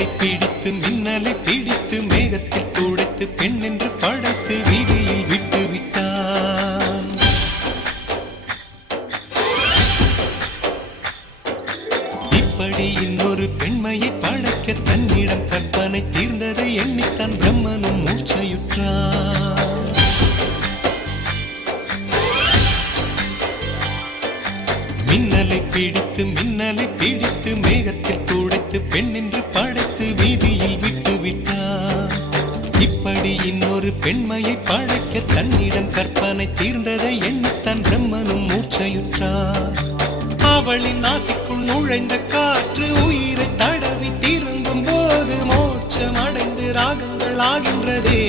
மின்னலை பிடித்து மேகத்தில் துடைத்து பெண் என்று படைத்து வீதியில் விட்டு விட்டான். இப்படி இன்னொரு பெண்மையை படைக்க தன்னிடம் கற்பனை தீர்ந்ததை எண்ணித்தான் பிரம்மனும் மூர்ச்சையுற்றான். மின்னலை பிடித்து மேகத்தில் துடைத்து பெண் என்று படைத்து வீதியில் விட்டு விட்டான். இப்படி இன்னொரு பெண்மையை படைக்க தன்னிடம் கற்பனை தீர்ந்ததை எண்ணித்தான் பிரம்மனும் மூர்ச்சையுற்றான். அவளின் நாசிக்குள் நுழைந்த காற்று உயிரை தடவி திரும்பும் போது மோட்சம் அடைந்து ராகங்கள் ஆகின்றதே.